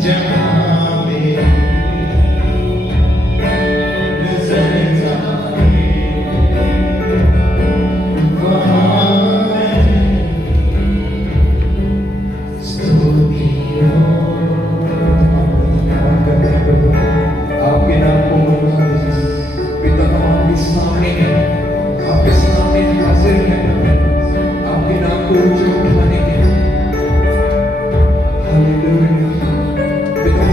जहाँ मेरी नजर जाए वहाँ मैं स्तुति हो। आपके नाम को पिता आपके सामने है, आपके सामने हाजिर है, आपके नाम को ऊंचा उठाने के। हालेलुया। पिता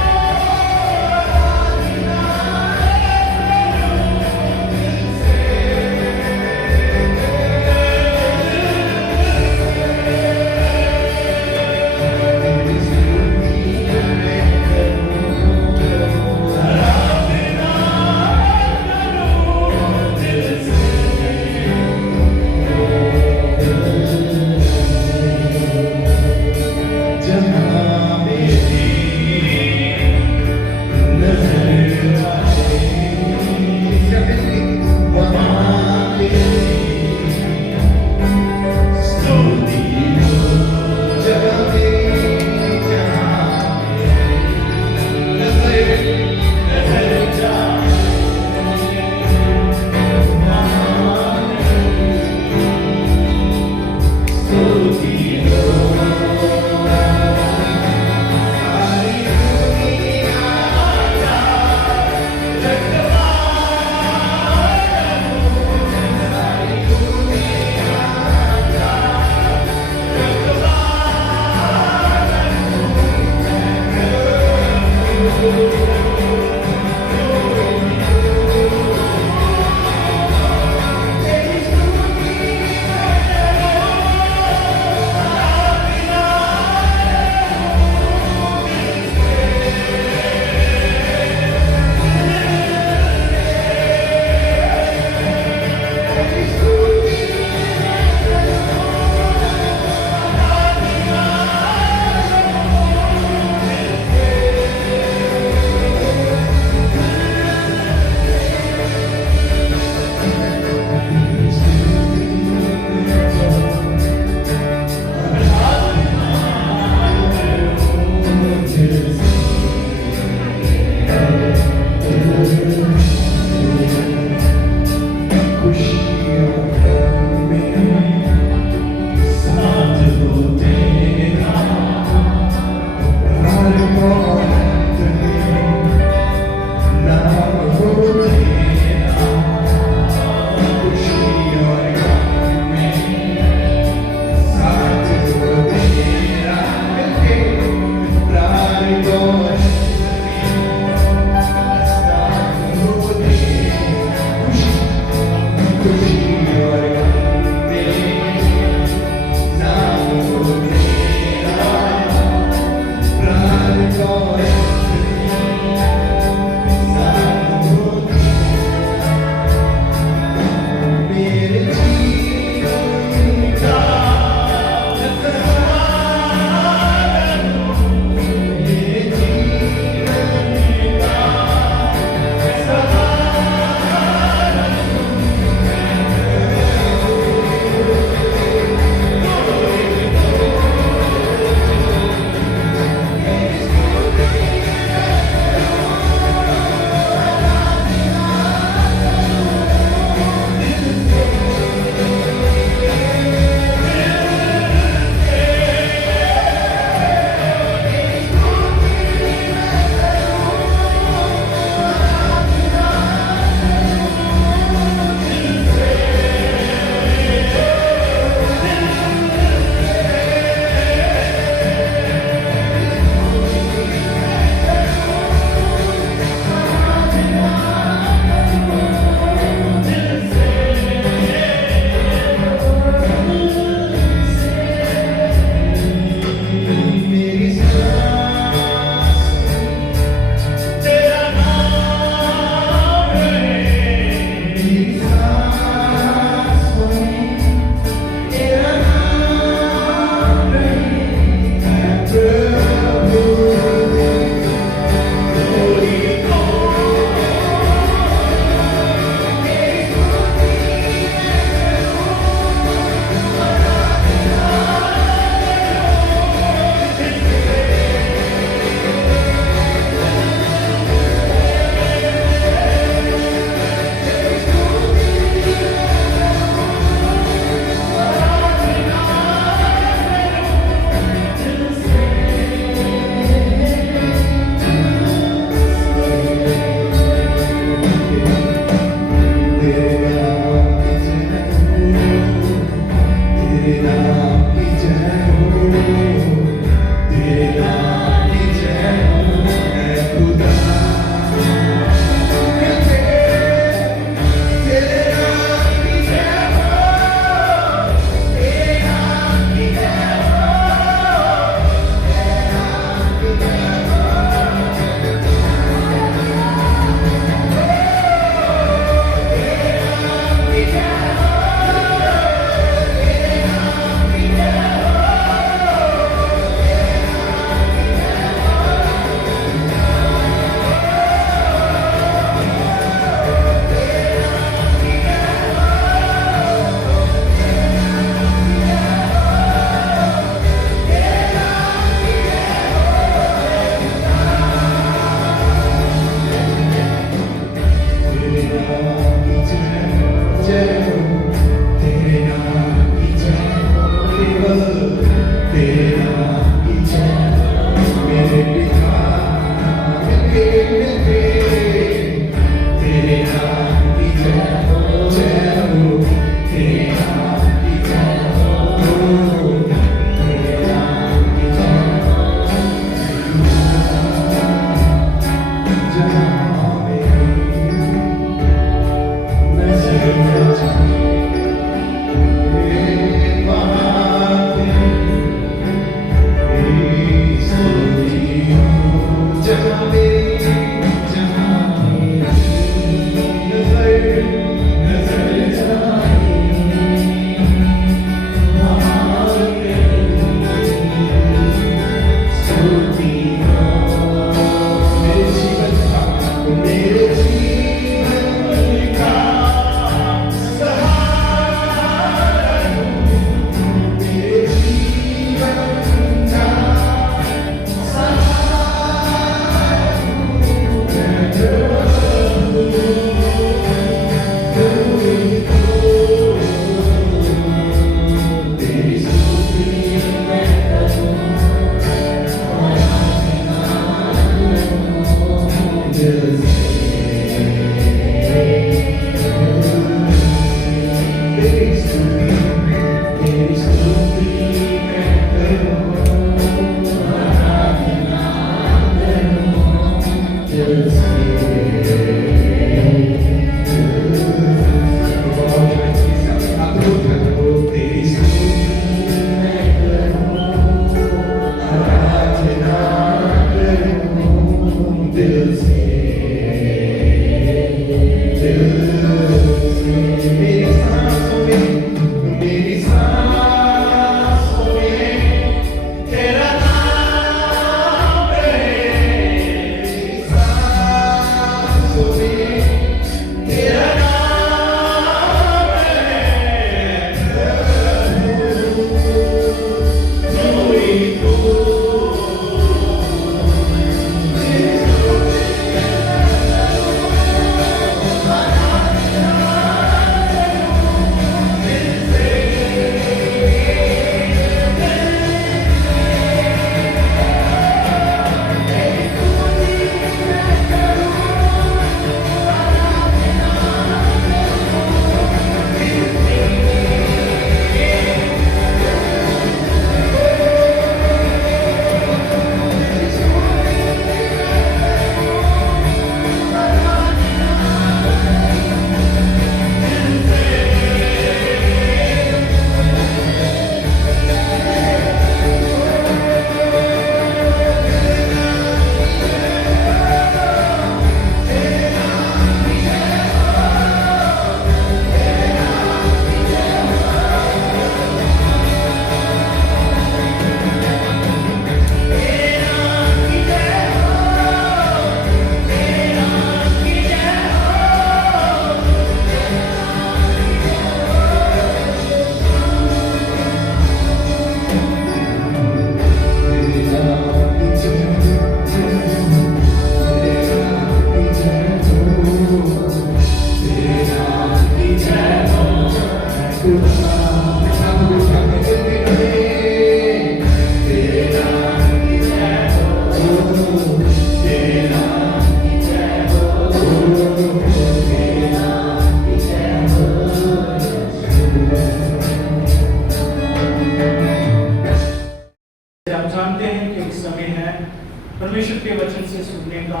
परमेश्वर के वचन से सुनने का।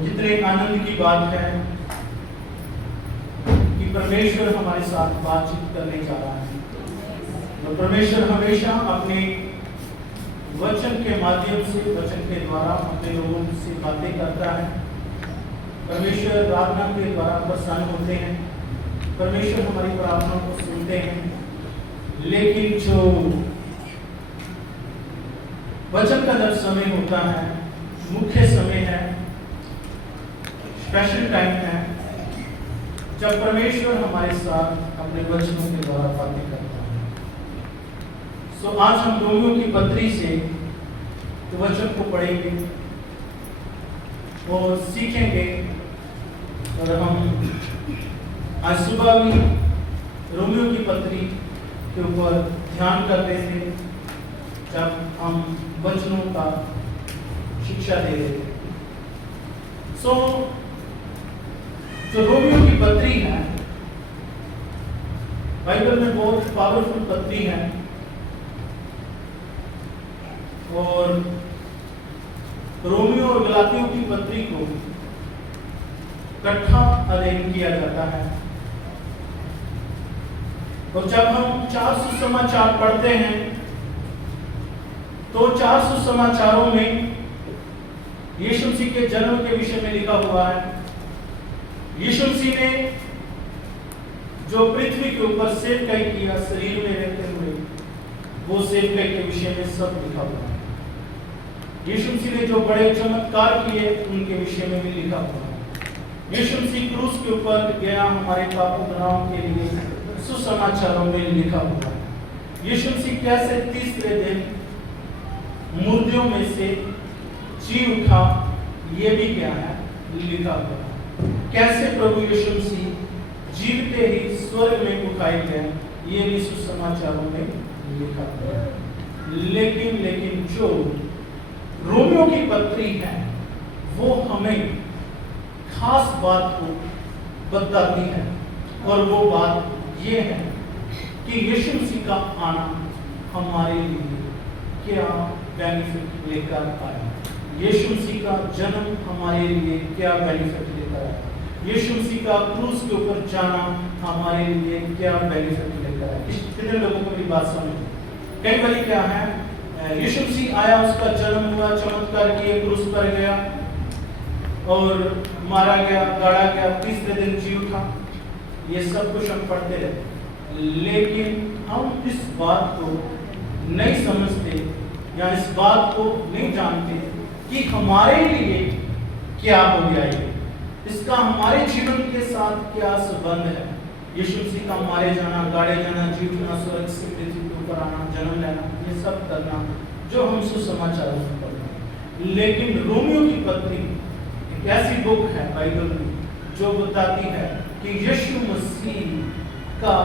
कितने आनंद की बात है कि परमेश्वर हमारे साथ बातचीत करने जा रहा है। तो परमेश्वर हमेशा अपने वचन के माध्यम से, वचन के द्वारा अपने लोगों से बातें करता है। परमेश्वर प्रार्थना के द्वारा प्रसन्न होते हैं, परमेश्वर हमारी प्रार्थना को सुनते हैं। लेकिन जो वचन का जब समय होता है, मुख्य समय है, स्पेशल टाइम है, जब परमेश्वर हमारे साथ अपने वचनों के द्वारा बातें करता है। सो आज हम रोमियो की पत्री से वचन को पढ़ेंगे और सीखेंगे और हम आज सुबह भी रोमियो की पत्री के ऊपर ध्यान करते थे जब हम वचनों का शिक्षा दे रहे थे। जो रोमियो की पत्री है बाइबल में बहुत पावरफुल पत्री है और रोमियो और गलातियों की पत्री को इकट्ठा अध्ययन किया जाता है। और जब हम 4 सुसमाचार पढ़ते हैं तो 4 सुसमाचारों में यीशु मसीह के जन्म के विषय में लिखा हुआ है। यीशु मसीह ने जो पृथ्वी के ऊपर सेवकाई किया शरीर में रहते हुए, वो सेवकाई के विषय में सब लिखा हुआ है। यीशु मसीह ने जो बड़े चमत्कार किए उनके विषय में भी लिखा हुआ है। यीशु मसीह क्रूस के ऊपर गया हमारे पापों गुनाहों के लिए, सुसमाचारों में लिखा हुआ है। यीशु मसीह कैसे तीसरे दिन मुर्दों में से जी उठा, ये भी क्या है लिखा हुआ है। कैसे प्रभु यीशु मसीह जीवते ही स्वर्ग में उठाए गए, ये भी सुसमाचारों में लिखा हुआ है। लेकिन जो रोमियो की पत्री है वो हमें खास बात को बताती है और वो बात ये है कि यीशु मसीह का आना हमारे लिए क्या बेनिफिट लेकर आया। यीशु मसीह का जन्म हमारे लिए क्या बेनिफिट लेकर आया। यीशु मसीह का क्रूस के ऊपर जाना हमारे लिए क्या बेनिफिट लेकर आया। कितने लोगों को मेरी बात समझ? कई बार क्या है, यीशु मसीह आया, उसका जन्म हुआ, चमत्कार किए, क्रूस पर गया और मारा गया, गाड़ा गया, तीसरे दिन जी उठा, ये सब कुछ हम पढ़ते रहते, लेकिन हम इस बात को नहीं समझते या इस बात को नहीं जानते कि हमारे लिए क्या हो गया है, इसका हमारे जीवन के साथ क्या संबंध है। यीशु मसीह का मारे जाना, गाड़े जाना, जी उठना, स्वर्ग से पृथ्वी के ऊपर आना, जन्म लेना, ये सब करना जो हम सुसमाचारों में पढ़ते हैं। लेकिन रोमियो की पत्री एक ऐसी बुक है बाइबल में जो बताती है कि यीशु मसीह का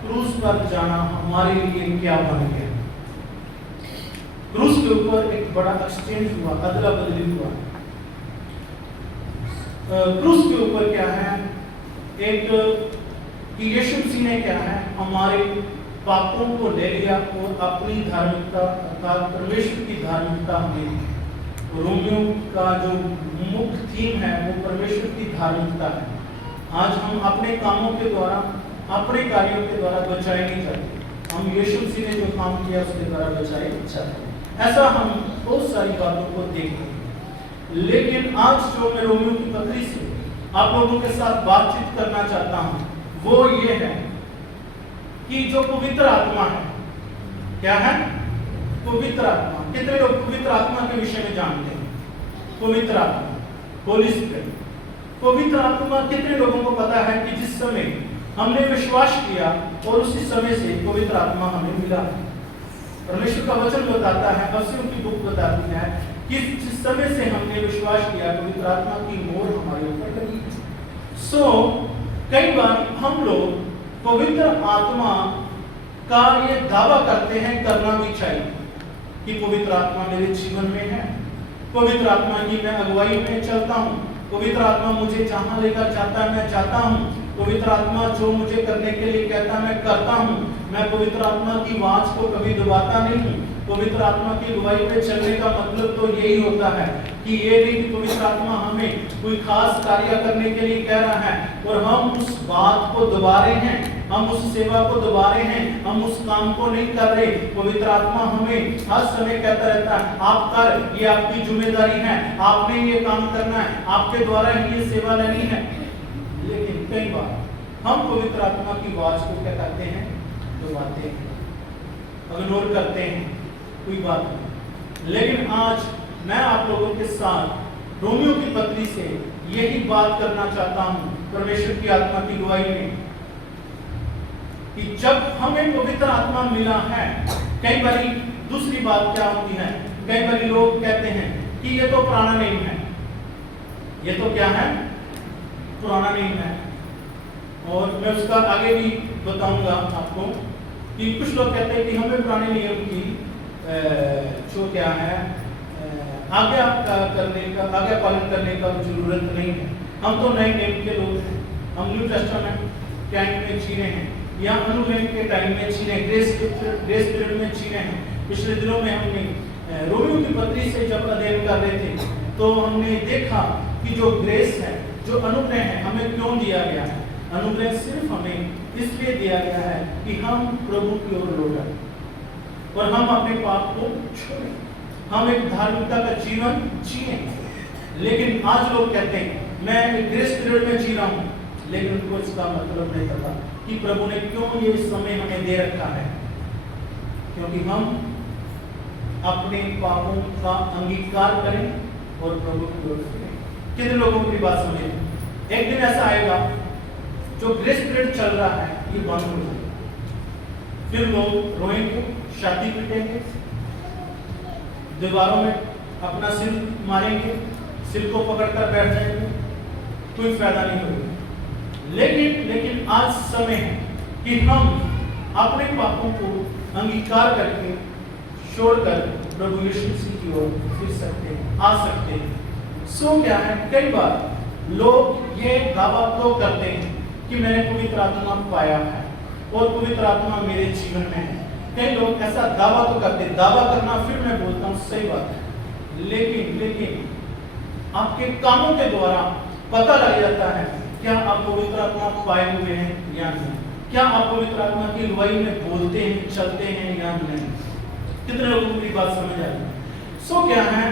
क्रूस पर जाना हमारे लिए क्या बन गया। क्रूस के ऊपर एक बड़ा एक्सचेंज हुआ, अदला बदली हुआ। क्रूस के ऊपर क्या है, एक कि यीशु मसीह ने क्या है हमारे पापों को ले लिया और अपनी धार्मिकता अर्थात परमेश्वर की धार्मिकता हमें दी। रोमियो का जो मुख्य थीम है वो परमेश्वर की धार्मिकता है। आज हम अपने कामों के द्वारा, अपने कार्यों के द्वारा बचाए नहीं जाते, हम यीशु मसीह ने जो काम किया उसके द्वारा बचाए जाते। ऐसा हम बहुत सारी बातों को देखते हैं। लेकिन आज जो मैं रोमियो की पत्री से आप लोगों के साथ बातचीत करना चाहता हूं वो ये है कि जो पवित्र आत्मा है, क्या है पवित्र आत्मा। कितने लोग पवित्र आत्मा के विषय में जानते हैं? पवित्र आत्मा, होली स्पिरिट, पवित्र आत्मा कितने लोगों को पता है कि जिस समय हमने विश्वास किया और उसी समय से पवित्र आत्मा हमें मिला। परमेश्वर का वचन बताता है, अफसियों की बुक बताती है कि जिस समय से हमने विश्वास किया पवित्र आत्मा की मोहर हमारे ऊपर लगी। कई बार हम लोग पवित्र आत्मा का ये दावा करते हैं, करना भी चाहिए कि पवित्र आत्मा मेरे जीवन में है, पवित्र आत्मा की मैं अगुवाई में चलता हूँ, पवित्र आत्मा मुझे जहां लेकर जाता है मैं जाता हूँ, पवित्र आत्मा जो मुझे करने के लिए कहता है मैं करता हूँ, मैं पवित्र आत्मा की आवाज को कभी दबाता नहीं हूँ। पवित्र आत्मा की अगुवाई में चलने का मतलब तो यही होता है कि ये नहीं कि पवित्र आत्मा हमें कोई खास कार्य करने के लिए कह रहा है और हम उस बात को दबा रहे हैं, हम उस सेवा को दबा रहे हैं, हम उस काम को नहीं कर रहे। पवित्र आत्मा हमें हर समय कहता रहता है आप कर, ये आपकी जिम्मेदारी है, आपने ये काम करना है, आपके द्वारा ही ये सेवा लेनी है। लेकिन कई बार हम पवित्र आत्मा की आवाज को क्या करते हैं, दबाते हैं, इग्नोर करते हैं, कोई बात नहीं। लेकिन आज मैं आप लोगों के साथ रोमियो की पत्री से यही बात करना चाहता हूं परमेश्वर की आत्मा की गवाही में कि जब हमें पवित्र आत्मा मिला है, कई बारी दूसरी बात क्या होती है, कई बारी लोग कहते हैं कि ये तो पुराना नियम है। ये तो क्या है, पुराना प्राणी है, और मैं उसका आगे भी बताऊंगा आपको कि कुछ लोग कहते हैं कि हमें पुराने नियम की जो क्या है आज्ञा पालन करने का जरूरत नहीं है। हम तो नए नियम के लोग हैं, हम न्यू टेस्टामेंट टाइम में जी रहे हैं या अनुलेम के टाइम में जी रहे हैं, ग्रेस पीरियड में जी रहे हैं। पिछले दिनों में हमने रोमियो की पत्री से जब अध्ययन कर रहे थे तो हमने देखा कि जो ग्रेस है, जो अनुग्रह है, हमें क्यों दिया गया है। अनुग्रह सिर्फ हमें इसलिए दिया गया है कि हम प्रभु की ओर लौटें और हम अपने पाप को छोड़ें, हम एक धार्मिकता का जीवन जिए। लेकिन आज लोग कहते हैं मैं एक ग्रेस पीरियड में जी रहा हूँ, लेकिन उनको इसका मतलब नहीं पता कि प्रभु ने क्यों ये समय हमें दे रखा है, क्योंकि हम अपने पापों का अंगीकार करें और प्रभु की ओर फिरें। कितने लोगों की बात समझे? एक दिन ऐसा आएगा जो ग्रेस पीरियड चल रहा है ये बंद हो जाएगा, फिर लोग रोएंगे, छाती पीटेंगे, दीवारों में अपना सिर मारेंगे, सिर को पकड़कर बैठ जाएंगे, कोई फायदा नहीं होगा। लेकिन आज समय है कि हम अपने पापों को अंगीकार करके छोड़कर प्रभु यीशु मसीह की ओर फिर सकते हैं, आ सकते हैं। सो क्या है, कई बार लोग ये दावा तो करते हैं कि मैंने पवित्र आत्मा पाया है और पवित्र आत्मा मेरे जीवन में है। कई लोग ऐसा दावा तो करते हैं, दावा करना फिर मैं बोलता हूँ सही बात है, लेकिन आपके कामों के द्वारा पता लग जाता है क्या आप पवित्र आत्मा पाए हुए हैं या नहीं, क्या आप पवित्र आत्मा की अगुवाई में बोलते हैं, चलते हैं या नहीं। कितने लोगों की बात समझ आ रही है? सो क्या है,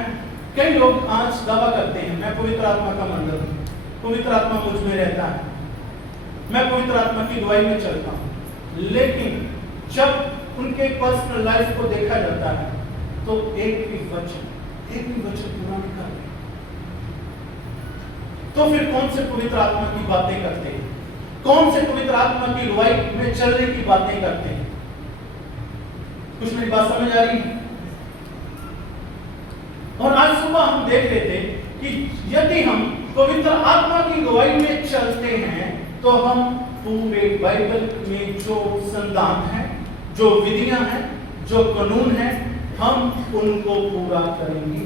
कई लोग आज दावा करते हैं मैं पवित्र आत्मा का मंदिर हूँ, पवित्र आत्मा मुझ में रहता है, मैं पवित्र आत्मा की अगुवाई में चलता हूँ। लेकिन जब उनके पर्सनल लाइफ को देखा जाता है तो एक भी वचन पूरा नहीं करते, तो फिर कौन से पवित्र आत्मा की बातें करते हैं, कौन से पवित्र आत्मा की अगुवाई में चलने की बातें करते हैं। कुछ मेरी बात समझ आ रही है? और आज सुबह हम देख रहे थे कि यदि हम पवित्र आत्मा की अगुवाई में चलते हैं तो हम पूरे बाइबल में जो संदान है, जो विधियां हैं, जो कानून है, हम उनको पूरा करेंगे।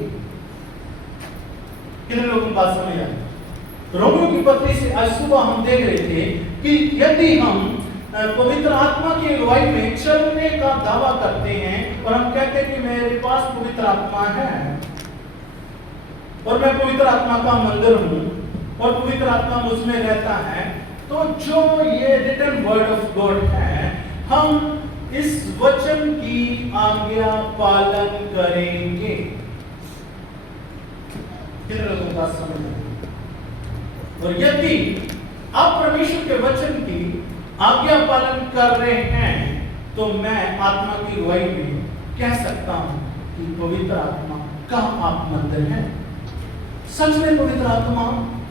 कितने लोगों को बात समझ आई? रोमियो की पत्री से आज सुबह हम देख रहे थे कि यदि हम पवित्र आत्मा की अगुवाई में चलने का दावा करते हैं और हम कहते हैं कि मेरे पास पवित्र आत्मा है और मैं पवित्र आत्मा का मंदिर हूं और पवित्र आत्मा मुझ में रहता है, तो जो ये रिटन वर्ड ऑफ गॉड है, हम इस वचन की आज्ञा पालन करेंगे। कितने लोगों का समझ है? और यदि आप परमेश्वर के वचन की आज्ञा पालन कर रहे हैं तो मैं आत्मा की अगुवाई में कह सकता हूं कि पवित्र आत्मा का आप मंदिर है। सच में पवित्र आत्मा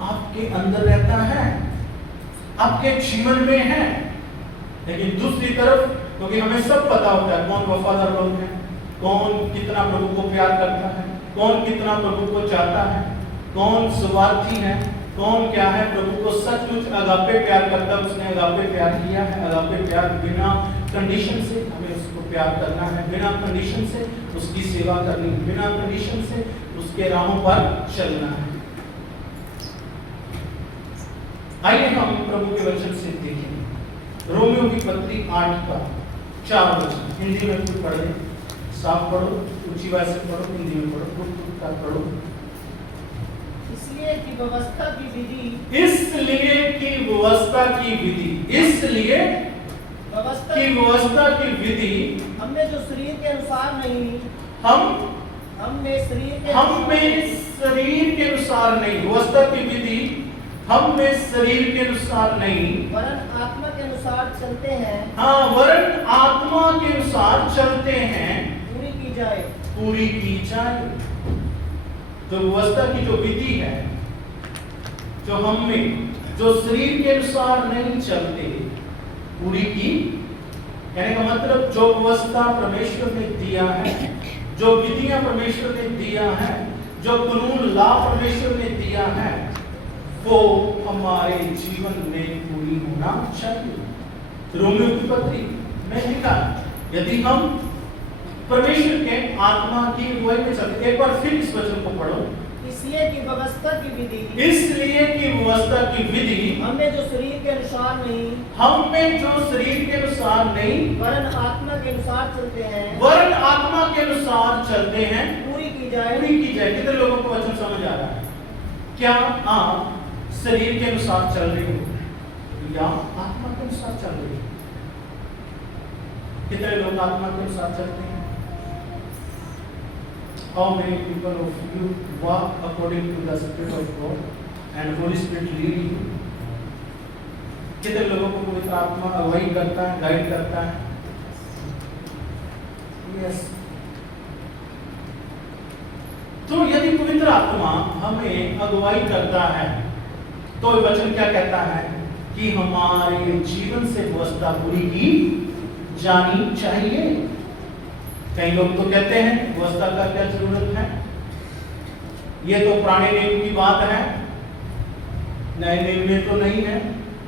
आपके अंदर रहता है, आपके जीवन में है। लेकिन दूसरी तरफ, क्योंकि हमें सब पता होता है कौन वफादार लोग हैं, कौन कितना प्रभु को प्यार करता है, कौन कितना प्रभु को चाहता है, कौन स्वार्थी है, कौन क्या है, प्रभु को सचमुच अगापे प्यार करता है। उसने अगापे प्यार किया है। अगापे प्यार बिना कंडीशन से हमें उसको प्यार करना है, बिना कंडीशन से उसकी सेवा करनी, बिना कंडीशन से उसके राहों पर चलना है। आइए हम प्रभु के वचन से देखें रोमियो की पत्री 8 का 4 वचन। हिंदी में खुद पढ़े, साफ पढ़ो, ऊंची आवाज से पढ़ो, हिंदी में पढ़ो, खुद का पढ़ो। इसलिए कि व्यवस्था की विधि हमने जो शरीर के अनुसार नहीं, हमने शरीर के अनुसार नहीं, व्यवस्था की विधि हम में शरीर के अनुसार नहीं वरन आत्मा के अनुसार चलते हैं। हाँ, वरन आत्मा के अनुसार चलते हैं, पूरी की जाए। जो व्यवस्था की जो विधि है, जो हम में जो शरीर के अनुसार नहीं चलते, पूरी की। कहने का मतलब जो व्यवस्था परमेश्वर ने दिया है, जो विधियां परमेश्वर ने दिया है, जो कानून ला परमेश्वर ने दिया है, वो हमारे जीवन में पूरी होना चाहिए। रोमियो की पत्री में लिखा, यदि हम परमेश्वर के आत्मा की अगुवाई में चलते, एक बार फिर इस वचन को पढ़ो। इसलिए कि व्यवस्था की विधि इसलिए कि व्यवस्था की विधि हमें जो शरीर के अनुसार नहीं, हमें जो शरीर के अनुसार नहीं वरन आत्मा के अनुसार चलते हैं, वरन आत्मा के अनुसार चलते हैं, पूरी की जाए। पूरी की जाए। कितने लोगों को वचन समझ आ रहा है? क्या आप शरीर के अनुसार चल रहे हो या आत्मा के अनुसार चल रहे हो? कितने लोग आत्मा के अनुसार चलते हैं? How many people of you walk according to the Spirit of God and Holy Spirit lead you? कितने लोगों को पवित्र आत्मा अगुवाई करता है, गाइड करता है? Yes. तो यदि पवित्र आत्मा हमें अगुवाई करता है, तो वचन क्या कहता है कि हमारे जीवन से व्यवस्था पूरी की जानी चाहिए। कई लोग तो कहते हैं व्यवस्था का क्या जरूरत है, ये तो पुराने नियम की बात है, नए नियम में तो नहीं है।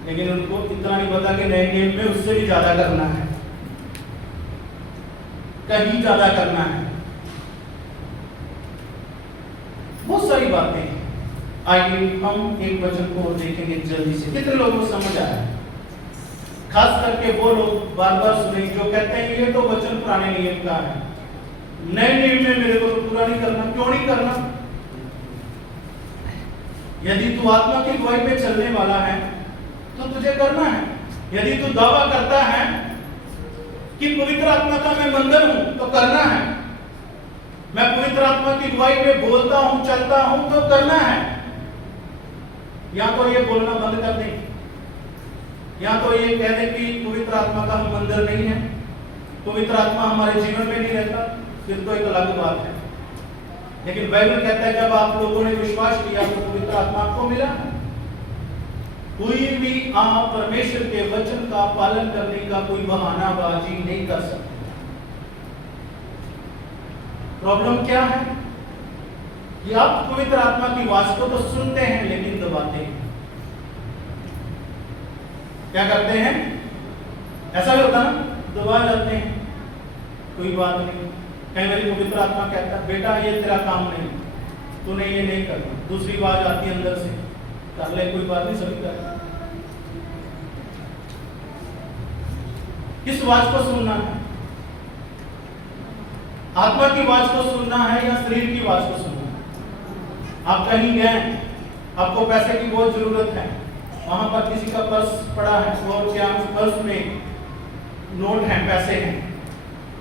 लेकिन उनको इतना नहीं पता कि नए नियम में उससे भी ज्यादा करना है, कहीं ज्यादा करना है। बहुत सारी बातें हैं। आइए हम एक वचन को देखेंगे जल्दी से। कितने लोगों को समझ आया? खास करके वो लोग बार बार सुने जो कहते हैं ये तो वचन पुराने नियम का है, नए नियम में मेरे को तो पूरा नहीं करना। क्यों नहीं करना? यदि तू आत्मा की अगुवाई पे चलने वाला है तो तुझे करना है। यदि तू दावा करता है कि पवित्र आत्मा का मैं मंदिर हूं तो करना है। मैं पवित्र आत्मा की अगुवाई में बोलता हूं, चलता हूं तो करना है। या तो ये बोलना बंद कर दें, या तो ये कह दें कि पवित्र आत्मा का हम मंदिर नहीं है, पवित्र आत्मा हमारे जीवन में नहीं रहता, फिर तो एक अलग बात है। लेकिन बाइबल कहता है जब आप लोगों ने विश्वास किया तो पवित्र आत्मा आपको मिला। कोई भी आप परमेश्वर के वचन का पालन करने का कोई बहानाबाजी नहीं कर सकते। प्रॉब्लम क्या है कि आप पवित्र आत्मा की आवाज को तो सुनते हैं लेकिन दबाते हैं। क्या करते हैं? ऐसा भी होता ना, दबा जाते हैं, कोई बात नहीं। कई बार पवित्र आत्मा कहता है बेटा ये तेरा काम नहीं, तूने ये नहीं करना। दूसरी आवाज आती है अंदर से, कर ले, कोई बात नहीं, सभी कर। किस आवाज को सुनना है? आत्मा की आवाज को सुनना है या शरीर की आवाज को सुनना है? आप कहीं गए, आपको पैसे की बहुत जरूरत है, वहां पर किसी का पर्स पड़ा है और क्या पर्स में नोट है, पैसे हैं।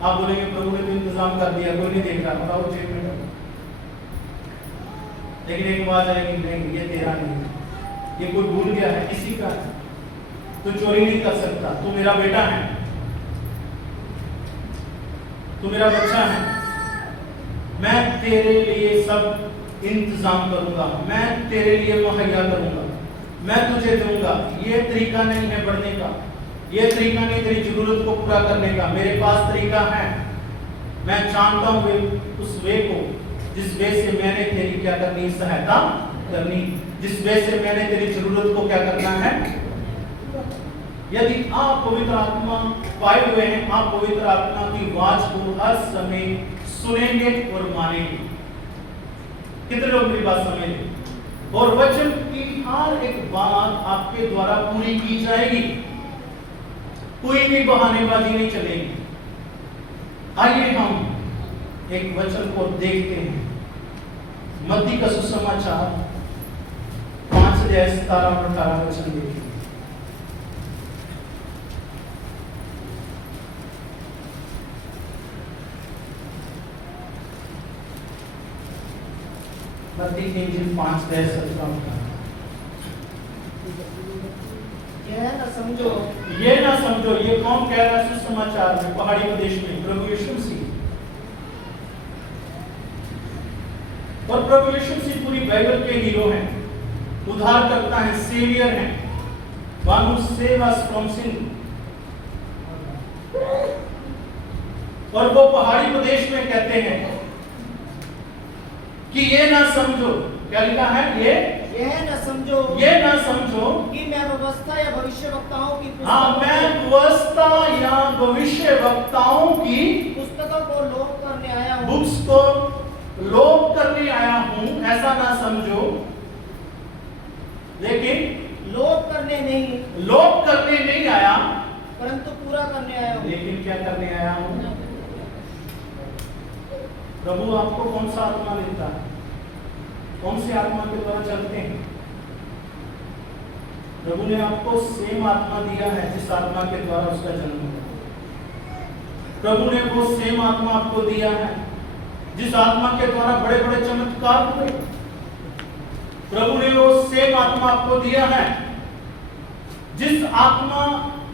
आप बोलेंगे प्रभु ने तो इंतजाम कर दिया, कोई नहीं देख रहा, बताओ जेब में डालो। लेकिन एक आवाज आएगी नहीं ये तेरा नहीं है, ये कोई भूल गया है, किसी का है, तू चोरी नहीं कर सकता, तू मेरा बेटा है, तू मेरा बच्चा है, मैं तेरे लिए सब इंतजाम करूंगा, मैं तेरे लिए मुहैया करूंगा, मैं तुझे दूंगा। ये तरीका नहीं है बढ़ने का, ये तरीका नहीं तेरी जरूरत को पूरा करने का। मेरे पास तरीका है, मैं जानता हूं उस वे को जिस वे से मैंने तेरी क्या करनी, सहायता करनी, जिस वे से मैंने तेरी जरूरत को क्या करना है। यदि आप पवित्र आत्मा पाए हुए हैं, आप पवित्र आत्मा की आवाज को हर समय सुनेंगे और मानेंगे। कितने लोग मेरी बात समझेंगे? और वचन की हर एक बात आपके द्वारा पूरी की जाएगी, कोई भी बहानेबाजी नहीं चलेगी। आइए हम एक वचन को देखते हैं। मत्ती का सुसमाचार 5:17-18 वचन देखिए। मत्ती की इंजील 5:17-18। ये ना समझो, ये कौन कह रहा है सुसमाचार में? पहाड़ी प्रदेश में प्रभु यीशु मसीह। और प्रभु यीशु मसीह पूरी बाइबल के हीरो हैं, उद्धार करता है, सेवियर हैं, one who save us from sin. और वो पहाड़ी प्रदेश में कहते हैं कि ये ना समझो, क्या लिखा है? ये यह न समझो ये ना समझो कि मैं व्यवस्था या भविष्यवक्ताओं की हाँ मैं व्यवस्था या भविष्य वक्ताओं की पुस्तकों को लोप करने आया हूँ। बुक्स को लोप करने आया हूं, ऐसा ना समझो। लेकिन लोप करने नहीं लोप करने नहीं आया, परंतु पूरा करने आया हूँ। लेकिन क्या करने आया हूं? प्रभु आपको कौन सा आत्मा देता है? कौन से आत्मा के द्वारा चलते हैं? प्रभु ने आपको सेम आत्मा दिया है जिस आत्मा के द्वारा उसका जन्म हुआ। प्रभु ने वो सेम आत्मा आपको दिया है जिस आत्मा के द्वारा बड़े बड़े चमत्कार हुए। प्रभु ने वो सेम आत्मा आपको दिया है जिस आत्मा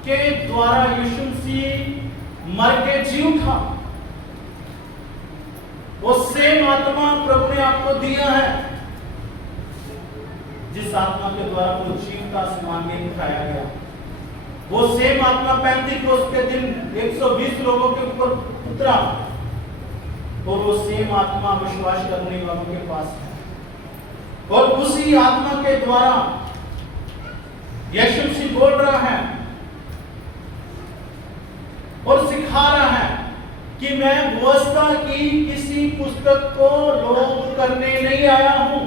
के द्वारा यीशु मसीह मर के जी उठा। वो सेम आत्मा प्रभु ने आपको दिया है जिस आत्मा के द्वारा वो जीव का आसमान में उठाया गया। वो सेम आत्मा पेंतीकोस्त के दिन 120 लोगों के ऊपर उतरा और वो सेम आत्मा विश्वास करने वालों के पास है। और उसी आत्मा के द्वारा यीशु मसीह बोल रहा है और सिखा रहा है कि मैं व्यवस्था की किसी पुस्तक को लोप करने नहीं आया हूं।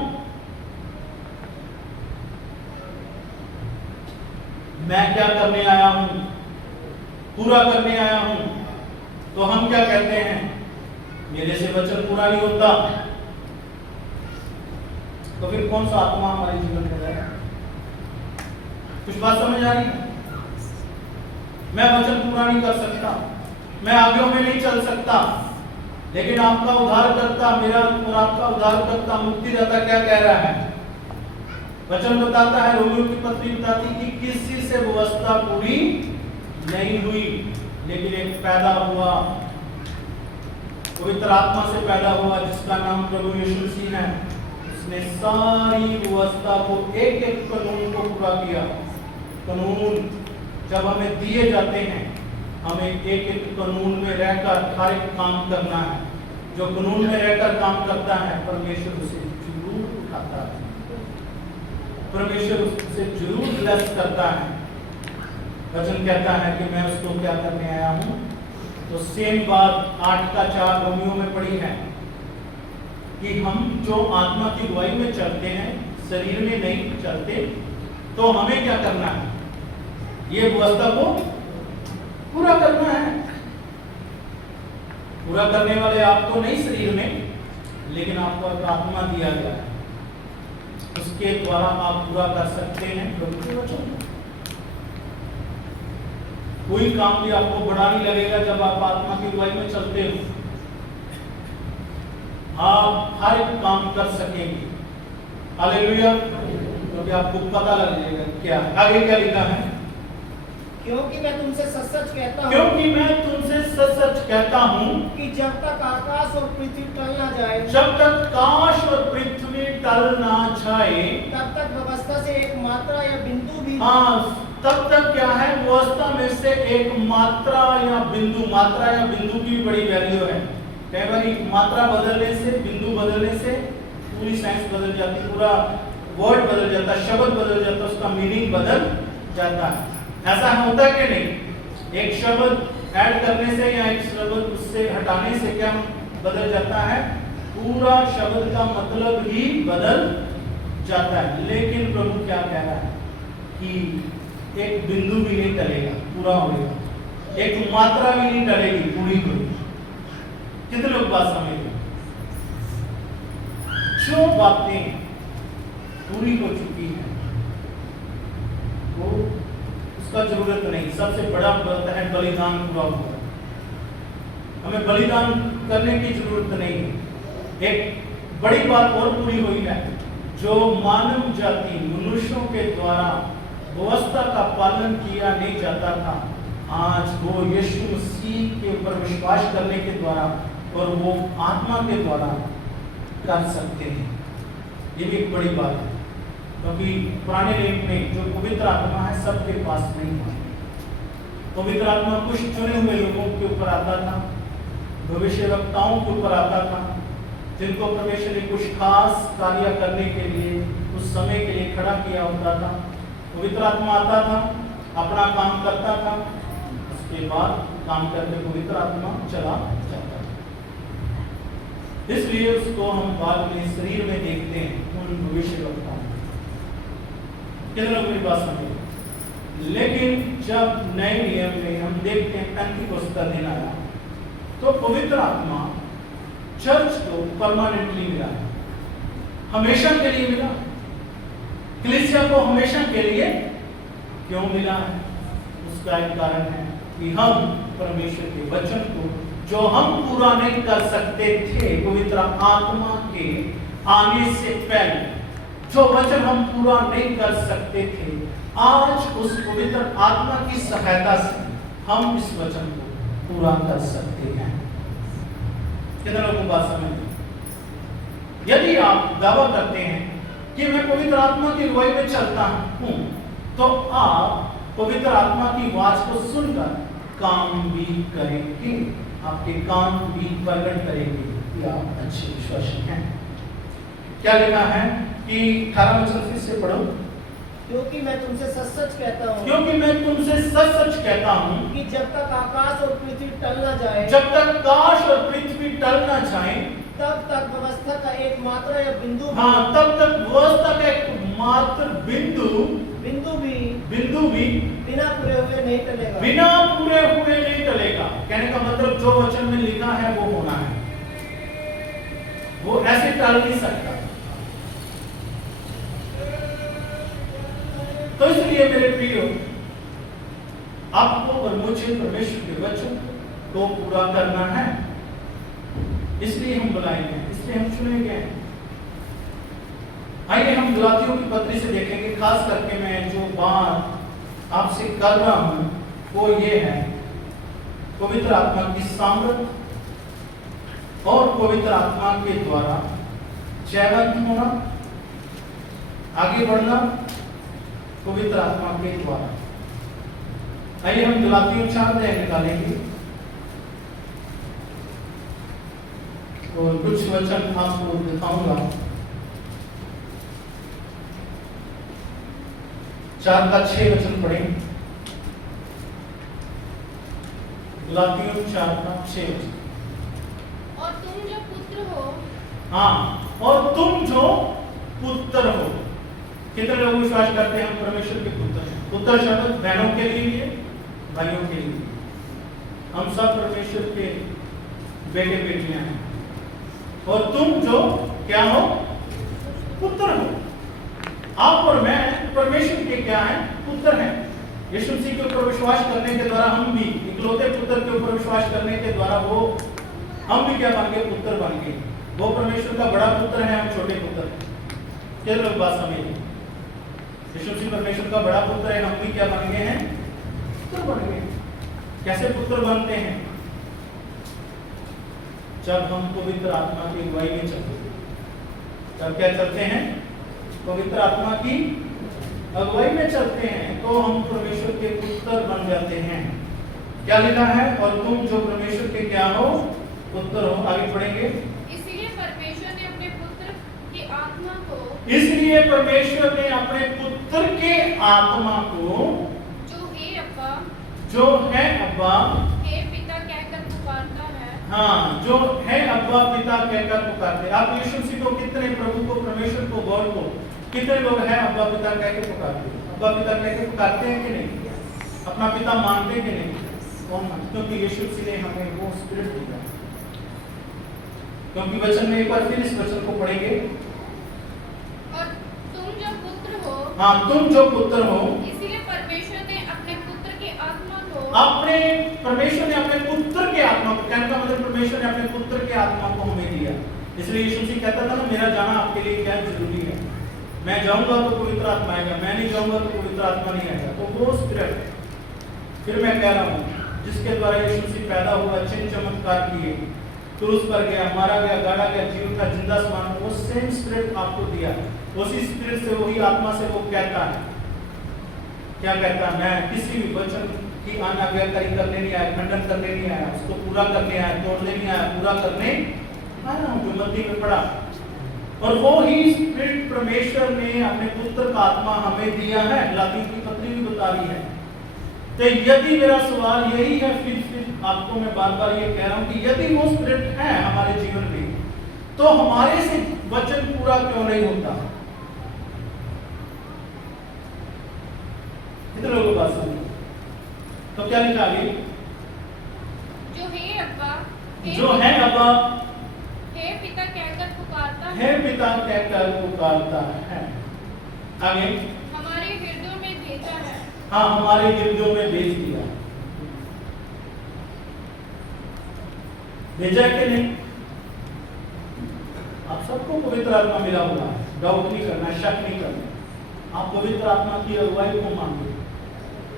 मैं क्या करने आया हूं? पूरा करने आया हूं। तो हम क्या कहते हैं? मेरे से वचन पूरा नहीं होता। तो फिर कौन सा आत्मा हमारे जीवन में है? कुछ बात समझ आ रही है? मैं वचन पूरा नहीं कर सकता, मैं आगे में नहीं चल सकता, लेकिन आपका उद्धारकर्ता, मेरा और आपका उद्धारकर्ता, मुक्तिदाता क्या कह रहा है? वचन बताता है, रोमियो की पत्री बताती कि किसी से व्यवस्था पूरी नहीं हुई, लेकिन एक पैदा हुआ, पवित्र आत्मा से पैदा हुआ जिसका नाम प्रभु यीशु मसीह है। उसने सारी व्यवस्था को, एक एक कानून को पूरा किया। कानून जब हमें दिए जाते हैं, हमें एक एक कानून में रहकर हर एक काम करना है। जो कानून में रहकर काम करता है, परमेश्वर उसे जरूर उठाता है, परमेश्वर उसे जरूर ब्लेस करता है। वचन कहता है कि मैं उसको क्या करने आया हूं। तो सेम बात 8:4 रोमियो में पढ़ी है कि हम जो आत्मा की अगुवाई में चलते हैं, शरीर में नहीं चलते, तो हमें क्या करना है? ये व्यवस्था को पूरा करना है। पूरा करने वाले आपको नहीं शरीर में, लेकिन आपको एक आत्मा दिया गया है, उसके द्वारा आप पूरा कर सकते हैं प्रभु के वचन। कोई काम भी आपको बड़ा नहीं लगेगा जब आप आत्मा की अगुवाई में चलते हो। आप हर एक काम कर सकेंगे। हालेलुया। क्योंकि आपको पता लग जाएगा क्या आगे क्या लिखा है। क्योंकि मैं तुमसे सच-सच कहता हूं, क्योंकि मैं तुमसे सच-सच कहता हूं कि जब तक आकाश और पृथ्वी टल ना जाए, जब तक आकाश और पृथ्वी टल ना जाए, तब तक व्यवस्था से एक मात्रा या बिंदु भी तब तक क्या है? व्यवस्था में से एक मात्रा या बिंदु की बड़ी वैल्यू है। कई बार मात्रा बदलने से, बिंदु बदलने से पूरी साइंस बदल जाती, पूरा वर्ड बदल जाता, शब्द बदल जाता, उसका मीनिंग बदल जाता है। ऐसा होता कि नहीं? एक शब्द ऐड करने से या एक शब्द उससे हटाने से क्या बदल जाता है? पूरा शब्द का मतलब ही बदल जाता है। लेकिन प्रभु क्या कह रहा है कि एक बिंदु भी नहीं टलेगा, पूरा होगा। एक मात्रा भी नहीं टलेगी, पूरी होगी। कितने लोग बात समझेंगे? जो बातें पूरी हो चुकी हैं वो उसका जरूरत नहीं। सबसे बड़ा बात है बलिदान पूरा हुआ। हमें बलिदान करने की जरूरत नहीं है। एक बड़ी बात और पूरी हुई है, जो मानव जाति, मनुष्यों के द्वारा व्यवस्था का पालन किया नहीं जाता था, आज वो यीशु मसीह के ऊपर विश्वास करने के द्वारा और वो आत्मा के द्वारा कर सकते हैं। ये भी एक बड़ी बात है, क्योंकि पुराने नियम में जो पवित्र आत्मा है सबके पास नहीं था। पवित्र आत्मा कुछ चुने हुए लोगों के ऊपर आता था, भविष्यवक्ताओं के ऊपर आता था, जिनको परमेश्वर ने कुछ खास कार्य करने के लिए उस कुछ समय के लिए खड़ा किया होता था। पवित्र आत्मा आता था, अपना काम करता था, उसके बाद काम करके पवित्र आत्मा चला जाता था। इसलिए उसको हम बाद में शरीर में देखते हैं उन भविष्यवक्ताओं को। कितने लोग मेरी बात समझे? लेकिन जब नए नियम में हम देखते हैं पेंटिकोस्त का दिन आया तो पवित्र आत्मा चर्च को परमानेंटली मिला है, हमेशा के लिए मिला। कलीसिया को हमेशा के लिए क्यों मिला है? उसका एक कारण है कि हम परमेश्वर के वचन को जो हम पूरा नहीं कर सकते थे पवित्र आत्मा के आने से पहले, जो वचन हम पूरा नहीं कर सकते थे, आज उस पवित्र आत्मा की सहायता से हम इस वचन को पूरा कर सकते हैं। कितने लोगों को बात समझ? यदि आप दावा करते हैं कि मैं पवित्र आत्मा की अगुवाई में चलता हूं, तो आप पवित्र आत्मा की आवाज को सुनकर काम भी करेंगे, आपके काम भी प्रकट करेंगे कि आप अच्छे विश्वासी हैं। क्या लिखा है कि 18 वचन फिर से पढ़ो। क्योंकि मैं तुमसे सच सच कहता हूँ, क्योंकि मैं तुमसे सच सच कहता हूँ कि जब तक आकाश और पृथ्वी टल न जाए, जब तक आकाश और पृथ्वी टल न जाए, तब तक व्यवस्था का एक मात्रा या बिंदु भी, हाँ, तब तक व्यवस्था का एक मात्र बिंदु भी बिना पूरे हुए नहीं टलेगा। बिना पूरे हुए नहीं टलेगा। कहने का मतलब जो वचन में लिखा है वो होना है, वो ऐसे टल नहीं सकता। तो इसलिए मेरे प्रियो, आपको और मुझे परमेश्वर के वचन को पूरा करना है, इसलिए हम बुलाए गए, इसलिए हम चुने गए हैं। आइए हम गलातियों की पत्री से देखेंगे। खास करके मैं जो बात आपसे कर रहा हूं वो ये है, पवित्र आत्मा की सामर्थ और पवित्र आत्मा के द्वारा जयवंत होना, आगे बढ़ना पवित्र आत्मा के द्वारा। आइए हम गलातियों 4 अध्याय निकालेंगे और कुछ वचन आपको दिखाऊंगा। 4 का 6 वचन पढ़ें। गलातियों 4 का 6 वचन। और तुम जो पुत्र हो, हाँ, और तुम जो पुत्र हो। कितने लोग विश्वास करते हैं हम परमेश्वर के पुत्र हैं? पुत्र शब्द बहनों के लिए भी है, भाइयों के लिए भी। हम सब परमेश्वर के बेटे बेटियां हैं। और तुम जो क्या हो? पुत्र हो। आप और मैं परमेश्वर के क्या हैं? पुत्र हैं। यीशु मसीह के ऊपर विश्वास करने के द्वारा हम भी, इकलौते पुत्र के ऊपर विश्वास करने के द्वारा वो हम भी क्या बन गए? पुत्र बन गए। वो परमेश्वर का बड़ा पुत्र है, हम छोटे पुत्र हैं। क्या लोग बात समझे? यीशु मसीह परमेश्वर का बड़ा पुत्र है, हम भी क्या बन गए हैं? पुत्र बन गए। कैसे पुत्र बनते हैं? जब हम पवित्र आत्मा की अगुवाई में चलते हैं। जब क्या चलते हैं? पवित्र आत्मा की अगुवाई में चलते हैं तो हम परमेश्वर के पुत्र बन जाते हैं। क्या लिखा है? और तुम जो परमेश्वर के क्या हो? पुत्र हो। आगे पढ़ेंगे। इसलिए परमेश्वर ने अपने पुत्र की आत्मा को, इसलिए परमेश्वर ने अपने पुत्र के आत्मा को, जो हे अब्बा, जो है अब्बा, हे पिता कहकर पुकारता है, हाँ, जो है अब्बा पिता कहकर पुकारते। आप यीशु मसीह को, कितने प्रभु को, परमेश्वर को, गॉड को, कितने लोग हैं अब्बा पिता कहकर पुकारते? अब्बा पिता कहकर पुकारते हैं कि नहीं? अपना पिता मानते हैं कि नहीं? कौन मानते? क्योंकि यीशु मसीह ने हमें वो स्पिरिट दिया। क्योंकि वचन में एक बार फिर इस वचन को पढ़ेंगे। और तुम जो पुत्र हो, हाँ, तुम जो पुत्र हो। इसलिए परमेश्वर ने अपने पुत्र की आत्मा को, परमेश्वर ने अपने पुत्र के आत्मा को, कहने का मतलब परमेश्वर ने अपने पुत्र के आत्मा को हमें दिया। इसलिए यीशु मसीह कहता था ना, मेरा जाना आपके लिए क्या जरूरी है। मैं जाऊंगा तो पवित्र आत्मा आएगा, मैं नहीं जाऊंगा तो पवित्र आत्मा नहीं आएगा। तो वो स्पिरिट, फिर मैं कह रहा हूँ, जिसके द्वारा यीशु मसीह पैदा हुआ, चिन्ह चमत्कार किए, क्रूस पर गया, मारा गया, गाड़ा गया, जीव का जिंदा समान, वो सेम स्पिरिट आपको दिया। उसी स्पिरिट से, वही आत्मा से वो कहता है, क्या कहता है? मैं किसी भी वचन की अनाज्ञाकारी करने नहीं आया, खंडन करने नहीं आया, उसको पूरा करने आया, तोड़ने नहीं आया, पूरा करने आया हूं। जो मत्ती में पढ़ा, और वो ही स्पिरिट परमेश्वर ने अपने पुत्र का आत्मा हमें दिया है। गलातियों की पत्री भी बता रही है। तो यदि मेरा सवाल यही है, फिर आपको मैं बार बार ये कह रहा हूं कि यदि वो स्पिरिट है हमारे जीवन में, तो हमारे से वचन पूरा क्यों नहीं होता? कितने लोगों को बात समझ? तो क्या लिखा आगे? जो है अब्बा, जो है अब्बा, हे पिता कहकर पुकारता है पिता कहकर पुकारता है। आगे, हमारे हृदयों में भेजा है। हाँ, हमारे हृदयों में भेज दिया। भेजा है कि नहीं? आप सबको पवित्र आत्मा मिला हुआ है, डाउट नहीं करना, शक नहीं करना। आप पवित्र आत्मा की अगुवाई को मांगे।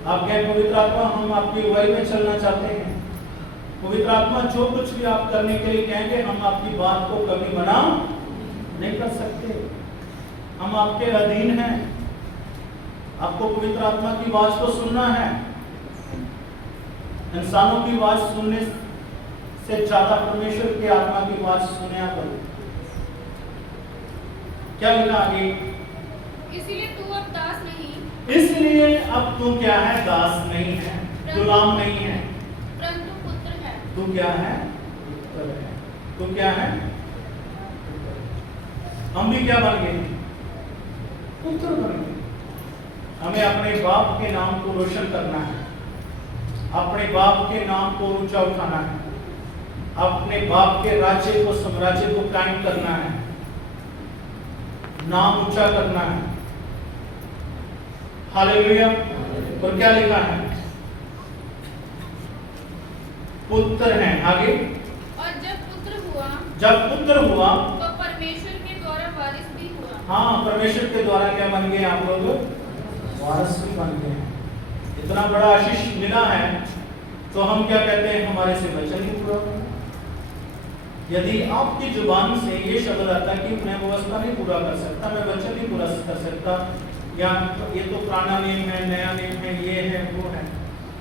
आप कहें पवित्र आत्मा हम आपकी अगुवाई में चलना चाहते हैं। पवित्र आत्मा जो कुछ भी आप करने के लिए कहेंगे, हम आपकी बात को कभी मना नहीं कर सकते। हम आपके अधीन हैं। आपको पवित्र आत्मा की आवाज को सुनना है। इंसानों की आवाज सुनने से ज्यादा परमेश्वर की आत्मा की आवाज सुने करो। क्या लिखा आगे? इसलिए तू अब दास नहीं, इसलिए अब तू क्या है? दास नहीं है, गुलाम नहीं है, परंतु पुत्र है। तू क्या है? पुत्र है। तू क्या है? हम भी क्या बन गए? पुत्र बन गए। हमें अपने बाप के नाम को रोशन करना है, अपने बाप के नाम को ऊंचा उठाना है, अपने बाप के राज्य को, साम्राज्य को कायम करना है, नाम ऊंचा करना है। हालेलुया। और क्या लिखा है? पुत्र है। आगे, और जब पुत्र हुआ तो परमेश्वर के द्वारा वारिस भी हुआ। हाँ, परमेश्वर के द्वारा क्या बन गए आप लोग? वारिस भी बन गए हैं। इतना बड़ा आशीष मिला है, तो हम क्या कहते हैं? हमारे से वचन नहीं पूरा हुआ। यदि आपकी जुबान से ये शब्द आता है कि मैं व्यवस्था नहीं पूरा कर सकता, मैं वचन नहीं पूरा कर सकता, या ये तो पुराना नेम है, नया नेम है, ये है, वो है,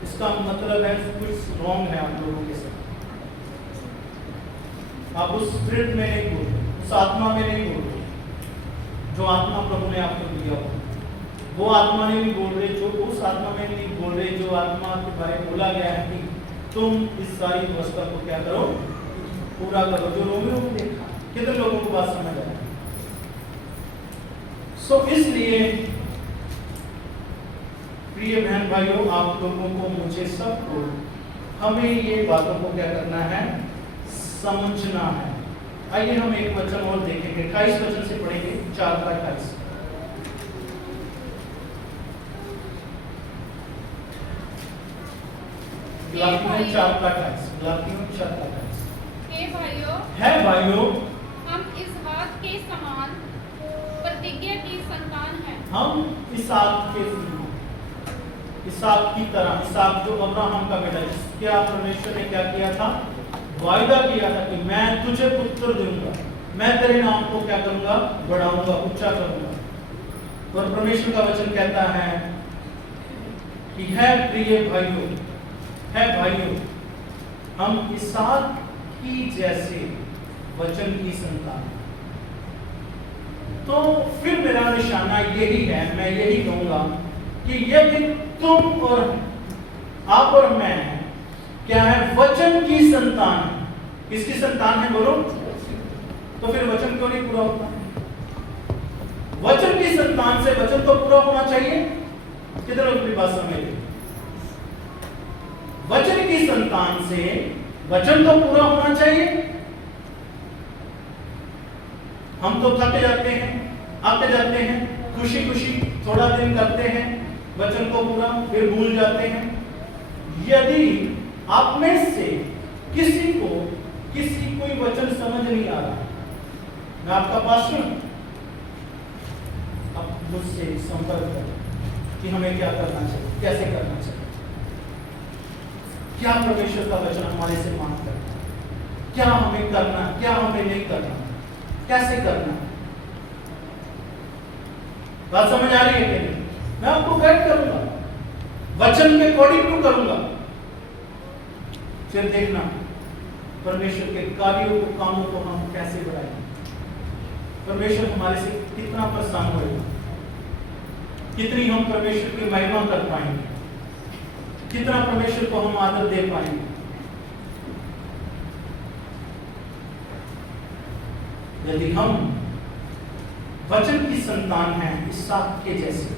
इसका मतलब है कुछ रॉन्ग है आप लोगों के साथ। आप उस स्पिरिट में नहीं बोल रहे, उस आत्मा में नहीं बोल रहे जो आत्मा प्रभु ने आपको दिया हो। वो आत्मा में नहीं बोल रहे, जो उस आत्मा में नहीं बोल रहे जो आत्मा के बारे में बोला गया है कि तुम इस सारी व्यवस्था को क्या करो? पूरा करो। जो रोमियो में देखा, कितने लोगों को बात समझ आया? सो इसलिए प्रिय बहन भाइयों, आप लोगों को, मुझे, सबको, हमें ये बातों को क्या करना है? समझना है। आइए हम एक वचन और देखेंगे, 28 वचन से पढ़ेंगे, 4-28। गलातियों 4:28। गलातियों 4:28। हे भाइयों, हम इसहाक के समान प्रतिज्ञा की संतान हैं। हम इसहाक के समान, इसहाक की तरह, इसहाक जो अब्राहम का बेटा, क्या परमेश्वर ने क्या किया था? वायदा किया था कि मैं तुझे पुत्र दूंगा, मैं तेरे नाम को क्या करूंगा? बढ़ाऊंगा, ऊंचा करूंगा। और परमेश्वर का वचन कहता है कि है प्रिय भाइयों, है भाइयों, हम इसहाक की जैसे वचन की संतान। तो फिर मेरा निशाना यही है, मैं यही कहूंगा कि यदि तुम और आप और मैं क्या है? वचन की संतान है। किसकी संतान है? बोलो। तो फिर वचन क्यों नहीं पूरा होता? वचन की संतान से वचन तो पूरा होना चाहिए। कितने लोग मेरी बात समझ रहे? वचन की संतान से वचन तो पूरा होना चाहिए। हम तो थक जाते हैं, अक जाते हैं, खुशी खुशी थोड़ा दिन करते हैं वचन को पूरा, फिर भूल जाते हैं। यदि आप में से किसी कोई वचन समझ नहीं आ रहा, मैं आपका पास्टर हूं, अब मुझसे संपर्क करें कि हमें क्या करना चाहिए, कैसे करना चाहिए, क्या परमेश्वर का वचन हमारे से मांगता है, क्या हमें करना, क्या हमें नहीं करना, कैसे करना। बात समझ आ रही है कि नहीं? मैं आपको गाइड करूंगा, वचन के अकॉर्डिंग टू करूंगा। फिर देखना परमेश्वर के कार्यों को, कामों को हम कैसे बढ़ाएंगे। परमेश्वर हमारे से कितना प्रसन्न होगा, कितनी हम परमेश्वर की महिमा कर पाएंगे, कितना परमेश्वर को हम आदर दे पाएंगे। यदि हम वचन की संतान हैं इसहाक के जैसे,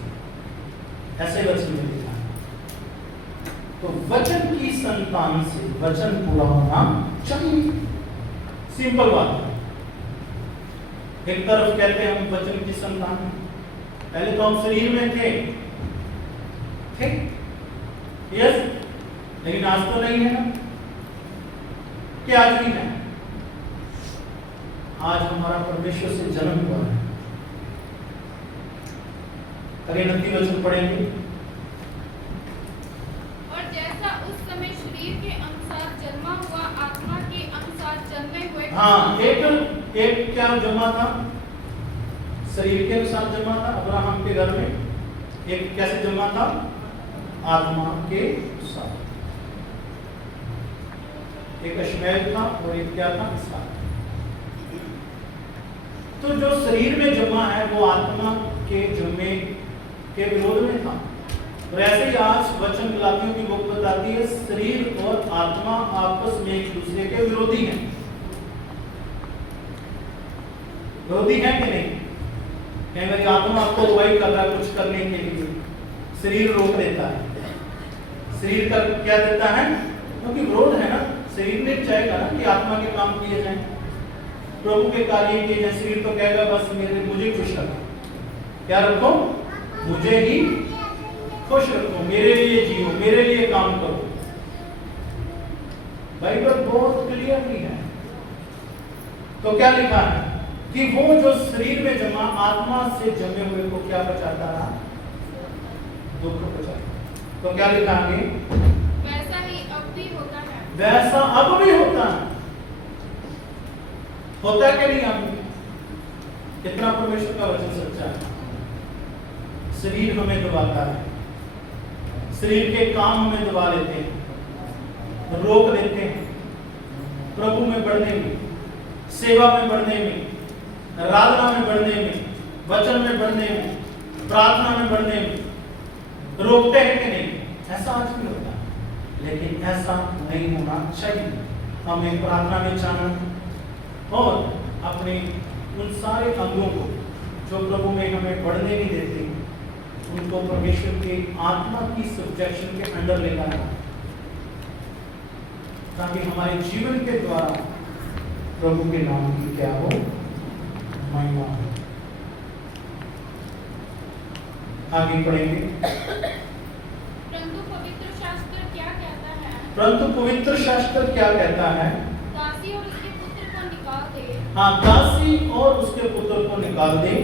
ऐसे वचन में लिखा है, तो वचन की संतान से वचन पूरा होना चाहिए। सिंपल बात है। एक तरफ कहते हैं हम वचन की संतान हैं, पहले तो हम शरीर में थे, ठीक, यस, लेकिन आज तो नहीं है ना, कि आज भी है। आज हमारा परमेश्वर से जन्म हुआ है। अगले 29 वचन पढ़ेंगे। और जैसा उस समय शरीर के अनुसार जन्मा हुआ आत्मा के अनुसार जन्मे हुए। हाँ, एक क्या जन्मा था? शरीर के अनुसार जन्मा था अब्राहम के घर में। एक कैसे जन्मा था? आत्मा के अनुसार। एक अश्मैल था और एक क्या था? इसहाक। तो जो शरीर में जन्मा है वो आत्मा के जन्मे के विरोध में था। और ऐसे ही आज वचन गलातियों की बुक बताती है शरीर और आत्मा आपस में एक दूसरे के विरोधी हैं। विरोधी है कि नहीं? कई बार आत्मा आपको अगुवाई कर रहा है कुछ करने के लिए, शरीर रोक देता है। शरीर का क्या देता है? क्योंकि विरोध है ना, शरीर में चाहेगा ना कि आत्मा के काम किए जाएं, प्रभु के कार्य किए जाएं। शरीर तो कहेगा बस मुझे खुश रखो, क्या रखो? मुझे ही खुश रखो, मेरे लिए जियो, मेरे लिए काम करो। बाइबल बहुत क्लियर भी है। तो क्या लिखा है कि वो जो शरीर में जमा आत्मा से जमे हुए को क्या बचाता रहा? दुख बचाता। तो क्या लिखा आगे? वैसा ही अब भी होता है। वैसा अब भी होता है। होता है कि नहीं? अब कितना परमेश्वर का वचन सच्चा है। शरीर हमें दबाता है, शरीर के काम हमें दबा लेते हैं, रोक देते हैं प्रभु में बढ़ने में, सेवा में बढ़ने में, आराधना में बढ़ने में, वचन में बढ़ने में, प्रार्थना में बढ़ने में। रोकते हैं कि नहीं? ऐसा आज भी होता है, लेकिन ऐसा नहीं होना चाहिए। हमें प्रार्थना में जाना और अपने उन सारे अंगों को जो प्रभु में हमें बढ़ने नहीं देते, उनको परमेश्वर के आत्मा की सब्जेक्शन के अंडर ले लाना, ताकि हमारे जीवन के द्वारा प्रभु के नाम की क्या हो? महिमा हो। आगे पढ़ेंगे। परंतु पवित्र शास्त्र क्या कहता है? परंतु पवित्र शास्त्र क्या कहता है? दासी और उसके पुत्र को निकाल दे। हाँ, दासी और उसके पुत्र को निकाल दे,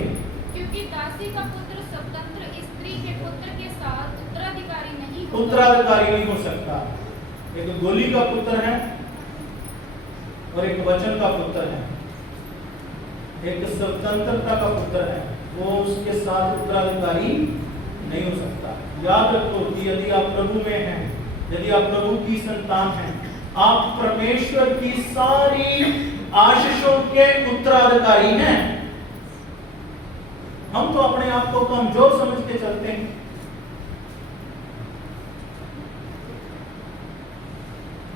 क्योंकि दासी का पुत्र स्वतंत्र स्त्री के पुत्र के साथ उत्तराधिकारी नहीं होता। उत्तराधिकारी नहीं हो सकता। एक गोली का पुत्र है और एक वचन का पुत्र है, एक स्वतंत्रता का पुत्र है, वो उसके साथ उत्तराधिकारी नहीं हो सकता। याद रखो कि यदि आप प्रभु में हैं, यदि आप प्रभु की संतान हैं, आप परमेश्वर की सारी आशीषों के उत्तराधिकारी हैं। हम तो अपने आप को कमजोर समझ के चलते हैं,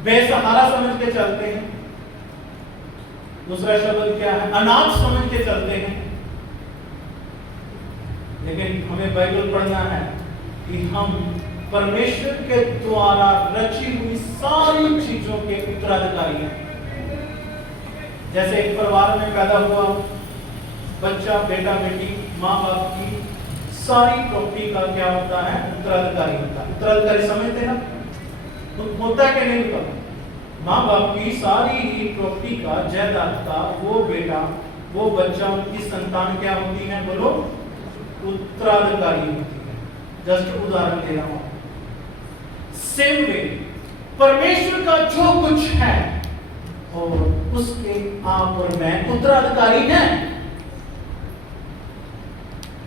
बेसहारा समझ के चलते हैं। दूसरा शब्द क्या है? अनाथ समझ के चलते हैं। लेकिन हमें बाइबल पढ़ना है कि हम परमेश्वर के द्वारा रची हुई सारी चीजों के उत्तराधिकारी हैं। जैसे एक परिवार में पैदा हुआ बच्चा, बेटा बेटी, माँ बाप की सारी प्रॉपर्टी का क्या होता है? उत्तराधिकारी होता है। उत्तराधिकारी समझते ना? तो होता है कि नहीं होता? माँ बाप की सारी ही प्रॉपर्टी का, जायदाद का वो बेटा, वो बच्चा, उनकी संतान क्या होती है? बोलो, उत्तराधिकारी होती है। जस्ट उदाहरण दे रहा हूं। सेम वे परमेश्वर का जो कुछ है और उसके आप और मैं उत्तराधिकारी हैं।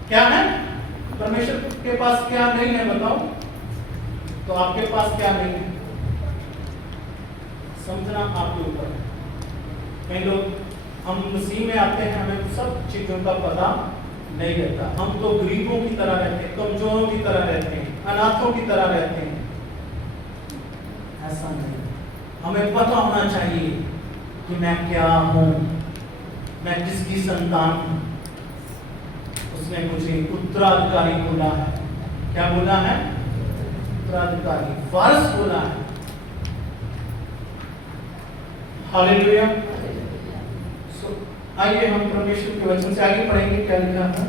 क्या है? परमेश्वर के पास क्या नहीं है बताओ? तो आपके पास क्या नहीं है? समझना आपके ऊपर है। कई लोग हम मसीह में आते हैं, हमें सब चीजों का पता नहीं रहता। हम तो गरीबों की तरह रहते हैं, कमजोरों की तरह रहते हैं, अनाथों की तरह रहते हैं। ऐसा नहीं, हमें पता होना चाहिए कि मैं क्या हूं, मैं किसकी संतान हूं। उसने मुझे उत्तराधिकारी बोला है। क्या बोला है? उत्तराधिकारी, वारिस बोला है। हालेलुया। आइए हम परमेश्वर के वचन से आगे पढ़ेंगे। क्या लिखा है?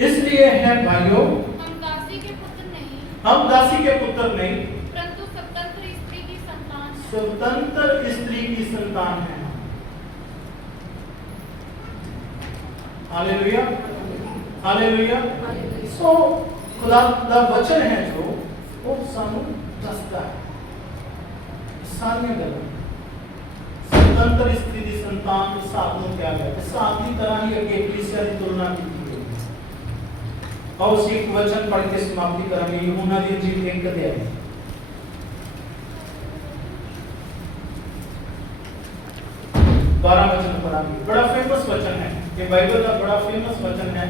इसलिए है भाइयों, हम दासी के पुत्र नहीं, दासी के पुत्र नहीं, परंतु स्वतंत्र स्त्री की संतान हैं। स्वतंत्र स्त्री की संतान है। Hallelujah, hallelujah. सो खुदा का वचन है जो वो सानू दसता है सारियां गल्लां। स्वतंत्र स्त्री की संतान के साथ में क्या है? साथ की तरह ही अगे कलीसिया की तुलना की गई है। और उसी एक वचन पढ़ के समाप्ति करेंगे। यूहन्ना दी इंजील 1 अध्याय 12 वचन पढ़ांगे। बड़ा फेमस वचन है, ये बाइबल का बड़ा फेमस वचन है।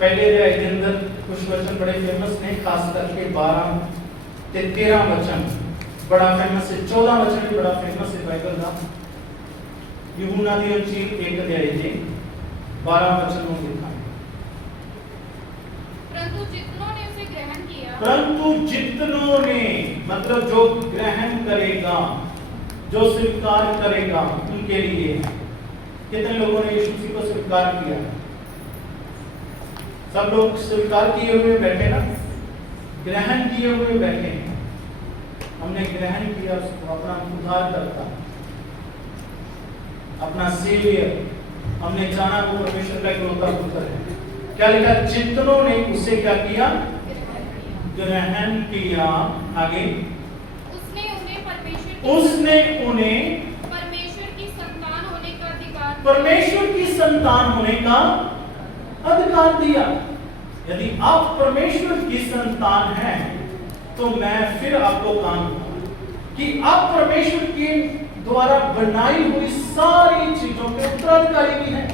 पहले अध्याय के अंदर कुछ वचन बड़े फेमस हैं, खास करके 12 से 13 वचन बड़ा फेमस है। 14 वचन भी बड़ा फेमस है बाइबल का। यूहन्ना दी इंजील 1 अध्याय के 12 वचनों में लिखा है, परंतु जितनों ने उसे ग्रहण किया, परंतु जितनों ने, मतलब जो ग्रहण करेगा, जो स्वीकार करेगा, उनके लिए। कितने लोगों ने यीशु मसीह को स्वीकार किया? सब लोग स्वीकार किए हुए बैठे ना, ग्रहण किए हुए बैठे हैं। हमने ग्रहण किया उसको अपना उद्धारकर्ता, अपना सेवियर। हमने जाना वो परमेश्वर का इकलौता पुत्र है। क्या लिखा? जितनों ने उसे क्या किया? ग्रहण किया। आगे, उसने उन्हें परमेश्वर की संतान होने का अधिकार, परमेश्वर की संतान होने का अधिकार दिया। यदि आप परमेश्वर की संतान हैं, तो मैं फिर आपको काम कि आप परमेश्वर के द्वारा बनाई हुई सारी चीजों के उत्तराधिकारी भी हैं।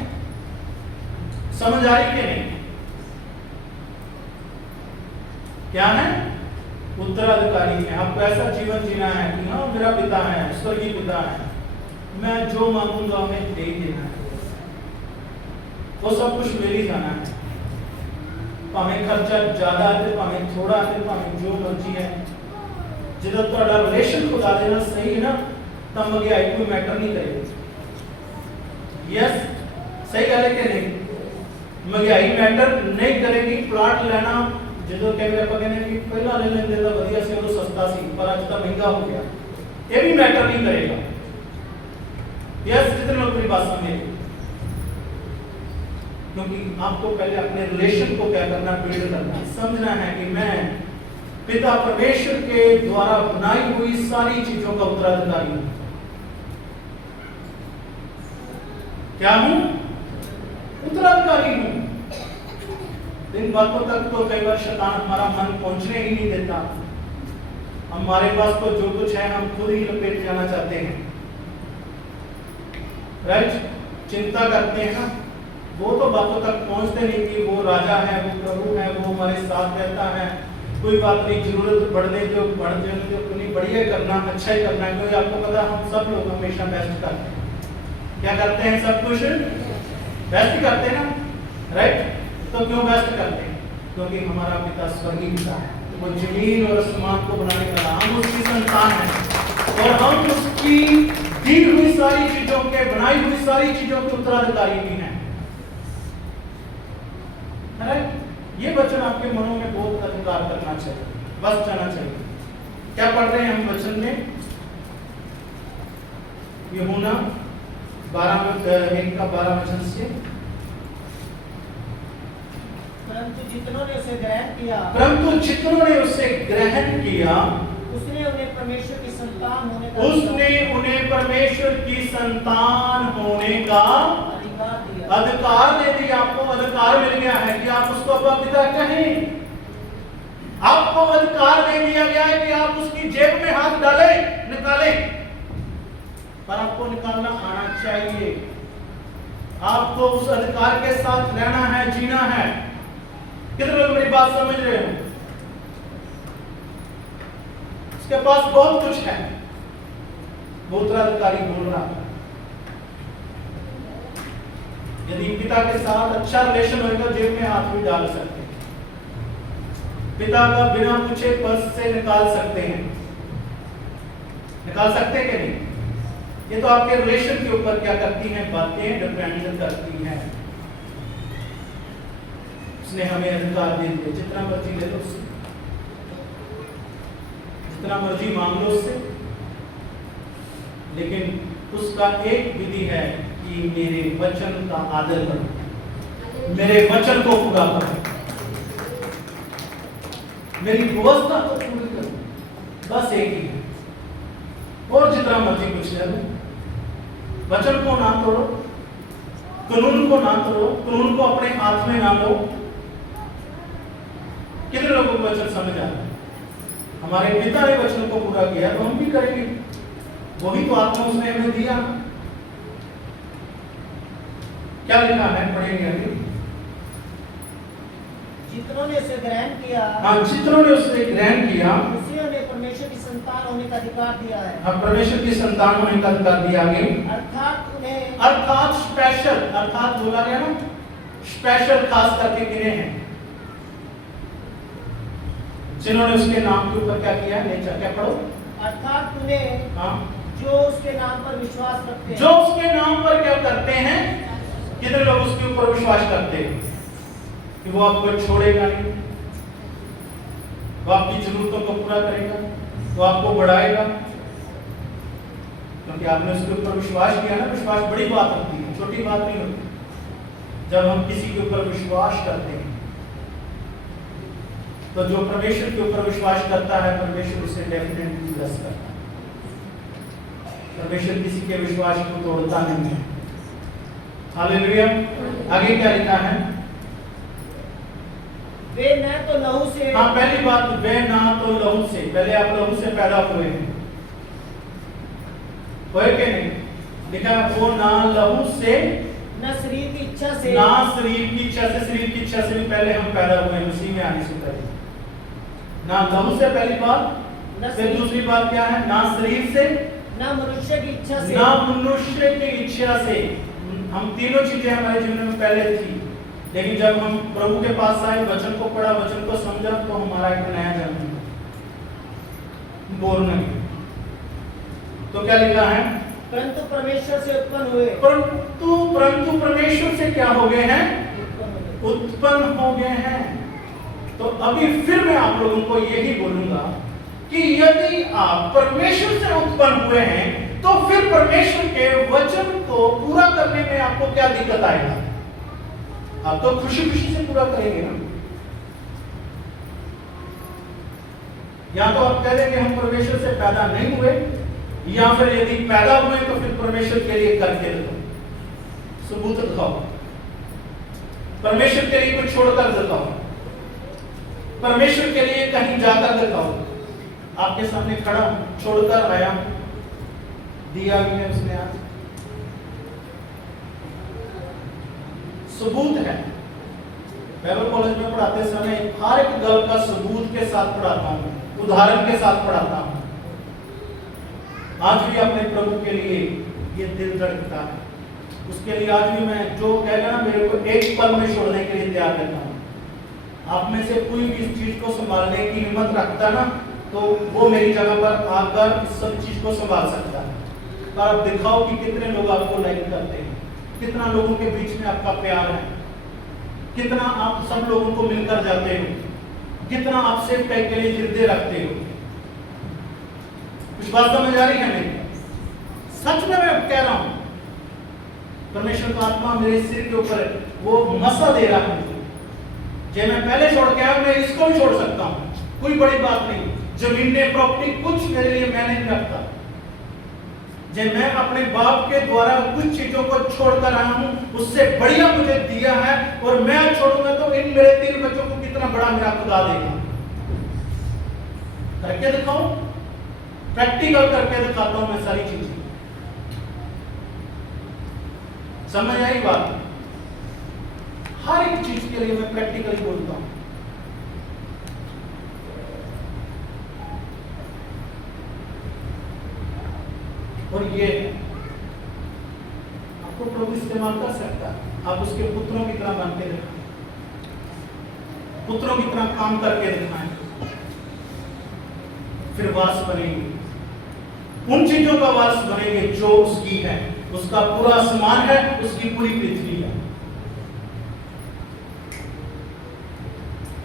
समझ आ रही कि नहीं? क्या है? उत्तराधिकारी है। आपको ऐसा जीवन जीना है कि हाँ, मेरा पिता है, स्वर्गीय पिता है, मैं जो मांगूंगा हमें दे ही देना है, वो सब कुछ मेरे ही जाना है। भावें खर्चा ज्यादा है, भावें थोड़ा है, भावें जो मर्जी है। जो ਤੁਹਾਡਾ ਰਿਲੇਸ਼ਨ खुदा ਦੇ ਨਾਲ सही है ना, ਤਾਂ ਮਹਿੰਗਾਈ कोई मैटर नहीं करेगी। यस, सही गल है कि नहीं? महंगाई मैटर नहीं करेगी। प्लाट लेना जो कई आप कहने कि पहला ले लेंदे ਤਾਂ ਵਧੀਆ ਸੀ, ਉਦੋਂ सस्ता सी, पर ਅੱਜ ਤਾਂ महंगा हो गया, ये भी मैटर नहीं करेगा। यस, कितने लोग मेरी बात समझे? क्योंकि आपको पहले अपने रिलेशन को क्या करना, बिल्ड करना, समझना है कि मैं पिता परमेश्वर के द्वारा बनाई हुई सारी चीजों का उत्तराधिकारी हूं। क्या हूं? उत्तराधिकारी हूं। इन बातों तक तो कई बार शैतान हमारा मन पहुंचने ही नहीं देता। हमारे पास तो जो कुछ है हम खुद ही लपेट जाना चाहते हैं। राइट? चिंता करते हैं ना, वो तो बातों तक पहुंचते नहीं कि वो राजा है, वो प्रभु है, वो हमारे साथ रहता है, कोई बात नहीं, जरूरत बढ़ने जो बढ़ जाने जो अपनी बढ़िया करना, अच्छा ही करना है। क्योंकि आपको पता है हम सब लोग हमेशा बेस्ट करते हैं। क्या करते हैं? सब कुछ बेस्ट ही करते हैं ना, राइट? तो क्यों बेस्ट करते हैं? क्योंकि हमारा पिता स्वर्गीय पिता है, वो जमीन और आसमान को बनाने वाला, हम उसकी संतान हैं और हम उसकी दी हुई सारी चीजों के, बनाई हुई सारी चीजों के उत्तराधिकारी भी हैं। राइट? ये वचन आपके मनों में बहुत अधिकार करना चाहिए, बस जाना चाहिए। क्या पढ़ रहे हैं हम वचन में? यूहन्ना 1:12 वचन से, परंतु जितनों ने उसे ग्रहण किया, उसने उन्हें परमेश्वर की संतान होने का अधिकार दे दिया। आपको अधिकार मिल गया है कि आप उसको अपना पिता कहें। आपको अधिकार दे दिया गया है कि आप उसकी जेब में हाथ डालें, निकालें। पर आपको निकालना आना चाहिए। आपको उस अधिकार के साथ रहना है, जीना है। कितने लोग मेरी बात समझ रहे हो? उसके पास बहुत कुछ है, वो उत्तराधिकारी बोल रहा है। यदि पिता के साथ अच्छा रिलेशन होगा, जेब में हाथ भी डाल सकते हैं, पिता का बिना पूछे पर्स से निकाल सकते हैं। निकाल सकते हैं कि नहीं? ये तो आपके रिलेशन के ऊपर क्या करती हैं बातें डिपेंड करती हैं। उसने हमें अधिकार दे दिया, जितना मर्जी ले लो उससे, जितना मर्जी मांग लो उससे, लेकिन उसका एक विधि है कि मेरे वचन का आदर करो, मेरे वचन को पूरा करो, मेरी व्यवस्था को पूरी करो। बस एक ही है। और जितना मर्जी कुछ ले लो, वचन को ना तोड़ो, कानून को ना तोड़ो, कानून को अपने हाथ में ना लो। कितने लोगों को वचन समझ आता है? हमारे पिता ने वचन को पूरा किया तो हम भी करेंगे, वही तो आत्मा उसने हमें दिया। क्या लिखा है, पढ़ेंगे अभी। जितनों ने उसे ग्रहण किया, हाँ, जितनों ने उसे ग्रहण किया, उसी ने परमेश्वर की संतान होने का अधिकार दिया है। हाँ, परमेश्वर की संतान होने का अधिकार दिया गया। अर्थात उन्हें, अर्थात स्पेशल, अर्थात बोला गया ना, स्पेशल खास करके गिने हैं जिन्होंने उसके नाम के ऊपर क्या किया है। ले क्या पढ़ो। अर्थात उन्हें, हाँ, जो उसके नाम पर विश्वास रखते हैं, जो उसके नाम पर क्या करते हैं। कितने लोग उसके ऊपर विश्वास करते हैं कि वो आपको छोड़ेगा नहीं, वो आपकी जरूरतों को पूरा करेगा, वो आपको बढ़ाएगा, क्योंकि आपने उसके ऊपर विश्वास किया ना। विश्वास बड़ी बात होती है, छोटी बात नहीं होती। जब हम किसी के ऊपर विश्वास करते हैं तो जो परमेश्वर के ऊपर विश्वास करता है, परमेश्वर उसे डेफिनेटली ब्लेस करता है। परमेश्वर किसी के विश्वास को तोड़ता नहीं है। हालेलुया। आगे क्या लिखा है? वे न तो लहू से, हाँ, पहली बात, वे ना तो लहू से। पहले आप लहू से पैदा हुए हैं, हुए कि नहीं? लिखा है वो ना लहू से, न शरीर की इच्छा से, ना शरीर की इच्छा से। शरीर की इच्छा से भी पहले हम पैदा हुए हैं, उसी में आने से पहले। ना लहू से पहली बात, फिर दूसरी बात क्या है? ना शरीर से, न मनुष्य की इच्छा से, ना मनुष्य की इच्छा से। हम तीनों चीजें हमारे जीवन में पहले थी, लेकिन जब हम प्रभु के पास आए, वचन को पढ़ा, वचन को समझा, तो हमारा एक नया जन्म बोर्न है। तो क्या लिखा है? परंतु परमेश्वर से उत्पन्न हुए, परंतु परमेश्वर से क्या हो गए हैं? उत्पन्न हो गए हैं। तो अभी फिर मैं आप लोगों को यही बोलूंगा कि यदि आप परमेश्वर से उत्पन्न हुए हैं, तो फिर परमेश्वर के वचन को पूरा करने में आपको क्या दिक्कत आएगा? आप तो खुशी खुशी से पूरा करेंगे ना। या तो आप कह देंगे हम परमेश्वर से पैदा नहीं हुए, या फिर यदि पैदा हुए तो फिर परमेश्वर के लिए करके दिखाओ, सबूत दिखाओ, परमेश्वर के लिए कुछ छोड़कर दिखाओ, परमेश्वर के लिए कहीं जाकर दिखाओ। आपके सामने खड़ा हूं, छोड़कर आया, दिया भी है उसने आज, सबूत है। बाइबल कॉलेज में पढ़ाते समय हर एक गल का सबूत के साथ पढ़ाता हूं, उदाहरण के साथ पढ़ाता हूं। आज भी अपने प्रभु के लिए ये दिल धड़कता है, उसके लिए आज भी मैं जो कहेगा ना, मेरे को एक पल में छोड़ने के लिए तैयार रहता हूं। आप में से कोई भी इस चीज को संभालने की हिम्मत रखता ना, तो वो मेरी जगह पर आकर इस सब चीज को संभाल सकता है। पर आप दिखाओ कि कितने लोग आपको लाइक करते हैं, कितना लोगों के बीच में आपका प्यार है, कितना आप सब लोगों को मिलकर जाते हो, कितना आपसे पैक के लिए जिद्दे रखते हो। कुछ बात समझ आ रही है मेरी? सच में मैं कह रहा हूं, परमेश्वर का आत्मा मेरे सिर के ऊपर वो मसा दे रहा है। जे मैं पहले छोड़ के आया, मैं इसको भी छोड़ सकता हूं, कोई बड़ी बात नहीं। जमीन प्रॉपर्टी कुछ मेरे लिए मैं नहीं रखता। जे मैं अपने बाप के द्वारा कुछ चीजों को छोड़कर आया हूं, उससे बढ़िया मुझे दिया है, और मैं छोड़ूंगा तो इन मेरे 3 बच्चों को कितना बड़ा मेरा खुदा देगा। करके दिखाओ, प्रैक्टिकल करके दिखाता हूं मैं सारी चीजें। समझ आई बात? हर एक चीज के लिए मैं प्रैक्टिकली बोलता हूं। और ये आपको प्रभु इस्तेमाल कर सकता है। आप उसके पुत्रों की तरह बन के दिखाएं, पुत्रों की तरह काम करके दिखाएं, फिर वारस बनेंगे। उन चीजों का वारस बनेंगे जो उसकी है। उसका पूरा आसमान है, उसकी पूरी पृथ्वी है।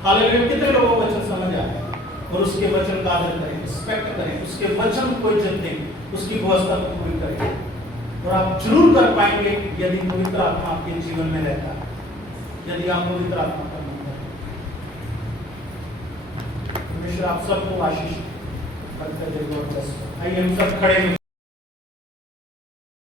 हालेलुया। कितने लोगों को वचन समझ आया? और उसके वचन का आदर करें, रिस्पेक्ट करें, उसके वचन को इज्जत दें, उसकी व्यवस्था को पूरी करें। और आप जरूर कर पाएंगे यदि पवित्र आत्मा आपके जीवन में रहता है, यदि आप पवित्र आत्मा का मन करें। परमेश्वर आप सबको आशीष करते हुए। आइए हम सब खड़े हैं।